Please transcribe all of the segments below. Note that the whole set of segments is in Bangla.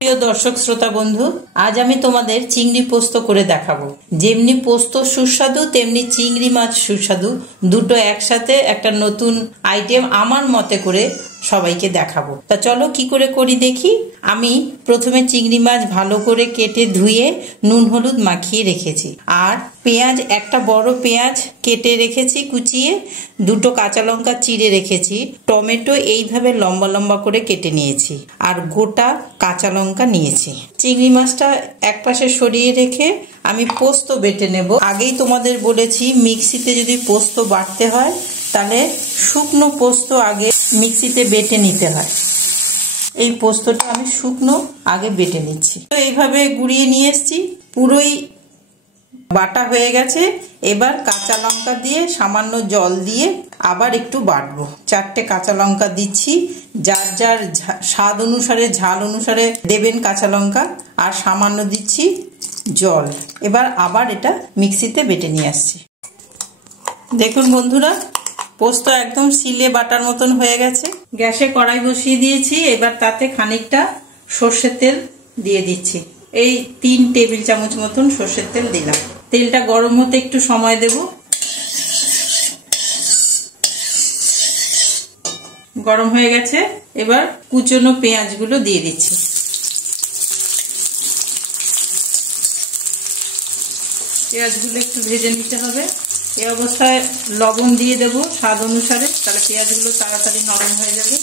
প্রিয় দর্শক শ্রোতা বন্ধু, আজ আমি তোমাদের চিংড়ি পোস্ত করে দেখাবো। যেমনি পোস্ত সুস্বাদু তেমনি চিংড়ি মাছ সুস্বাদু, দুটো একসাথে একটা নতুন আইটেম আমার মতে করে সবাইকে দেখাবো। তা চলো কি করে করি দেখি। আমি প্রথমে চিংড়ি মাছ ভালো করে কেটে ধুয়ে নুন হলুদ মাখিয়ে রেখেছি, আর পেঁয়াজ একটা বড় পেঁয়াজ কেটে রেখেছি কুচিয়ে, দুটো কাঁচা লঙ্কা চিড়ে রেখেছি, টমেটো এইভাবে লম্বা লম্বা করে কেটে নিয়েছি, আর গোটা কাঁচা লঙ্কা নিয়েছি। চিংড়ি মাছটা একপাশে সরিয়ে রেখে আমি পোস্ত বেটে নেব। আগেই তোমাদের বলেছি মিক্সিতে যদি পোস্ত বাটতে হয় তাহলে শুকনো পোস্ত আগে মিক্সিতে বেটে নিতে হয়। এই পোস্তটা আমি শুকনো আগে বেটে নিচ্ছি। তো এইভাবে গুঁড়িয়ে নিয়ে এসছি, পুরোই বাটা হয়ে গেছে। এবার কাঁচা লঙ্কা দিয়ে সামান্য জল দিয়ে আবার একটু বাটবো। 4টে কাঁচা লঙ্কা দিচ্ছি, যার যার স্বাদ অনুসারে ঝাল অনুসারে দেবেন কাঁচা লঙ্কা, আর সামান্য দিচ্ছি জল। এবার আবার এটা মিক্সিতে বেটে নিয়ে আসছি। দেখুন বন্ধুরা, পোস্ত একদম সিলে বাটার মতন হয়ে গেছে। গ্যাসে কড়াই বসিয়ে দিয়েছি, এবার তাতে খানিকটা সর্ষের তেল দিয়ে দিচ্ছি। এই 3 টেবিল চামচ মতন সর্ষের তেল দিলাম। তেলটা গরম হতে একটু সময় দেব। গরম হয়ে গেছে, এবার কুচনো পেঁয়াজগুলো দিয়ে দিচ্ছি। পেঁয়াজগুলো একটু ভেজে নিতে হবে। এই অবস্থায় লবণ দিয়ে দেব স্বাদ অনুসারে, তাহলে পেঁয়াজগুলো তাড়াতাড়ি নরম হয়ে যাবে।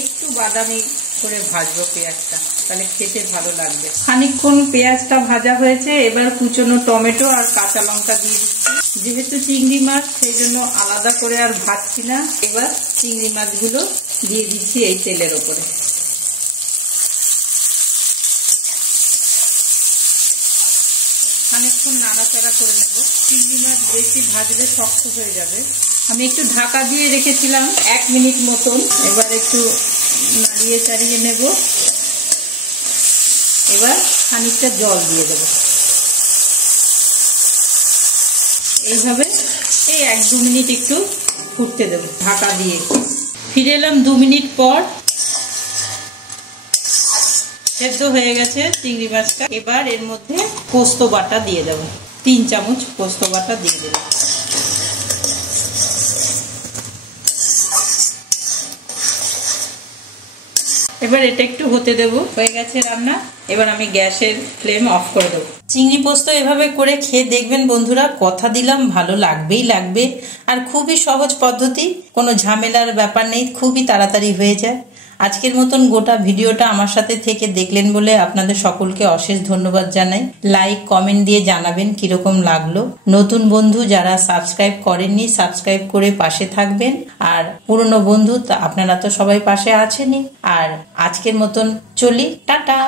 একটু বাদামি করে ভাজবো পেঁয়াজটা, তাহলে খেতে ভালো লাগবে। খানিকক্ষণ পেঁয়াজটা ভাজা হয়েছে, এবার কুচনো টমেটো আর কাঁচা লঙ্কা দিয়ে দিচ্ছি। যেহেতু চিংড়ি মাছ সেই জন্য আলাদা করে আর ভাজছি না। এবার চিংড়ি মাছগুলো দিয়ে দিচ্ছি এই তেলের ওপরে। খানিকক্ষণ নাড়াচাড়া করে নেব। চিংড়ি মাছ বেশি ভাজলে শক্ত হয়ে যাবে। আমি একটু ঢাকা দিয়ে রেখেছিলাম 1 মিনিট মতন। এবার একটু নাড়িয়ে চাড়িয়ে নেব। এবার খানিকটা জল দিয়ে দেব। এইভাবে এই 1-2 মিনিট একটু ফুটতে দেব ঢাকা দিয়ে। ফিরে এলাম 2 মিনিট পর। সেদ্ধ হয়ে গেছে চিংড়ি মাছটা। এবার এর মধ্যে পোস্ত বাটা দিয়ে দেব। 3 চামচ পোস্ত বাটা দিয়ে দেব। এবার এটা একটু হতে দেব। হয়ে গেছে রান্না। এবার আমি গ্যাসের ফ্লেম অফ করে দেবো। চিংড়ি পোস্ত এভাবে করে খেয়ে দেখবেন বন্ধুরা, কথা দিলাম ভালো লাগবেই লাগবে। আর খুবই সহজ পদ্ধতি, কোনো ঝামেলার ব্যাপার নেই, খুবই তাড়াতাড়ি হয়ে যায়। আজকের মতন গোটা ভিডিওটা আমার সাথে থেকে দেখলেন বলে আপনাদের সকলকে অশেষ ধন্যবাদ জানাই। লাইক কমেন্ট দিয়ে জানাবেন কিরকম লাগলো। নতুন বন্ধু যারা সাবস্ক্রাইব করেননি, সাবস্ক্রাইব করে পাশে থাকবেন। আর পুরনো বন্ধু আপনারা তো সবাই পাশে আছেনই। আর আজকের মতন চলি, টাটা।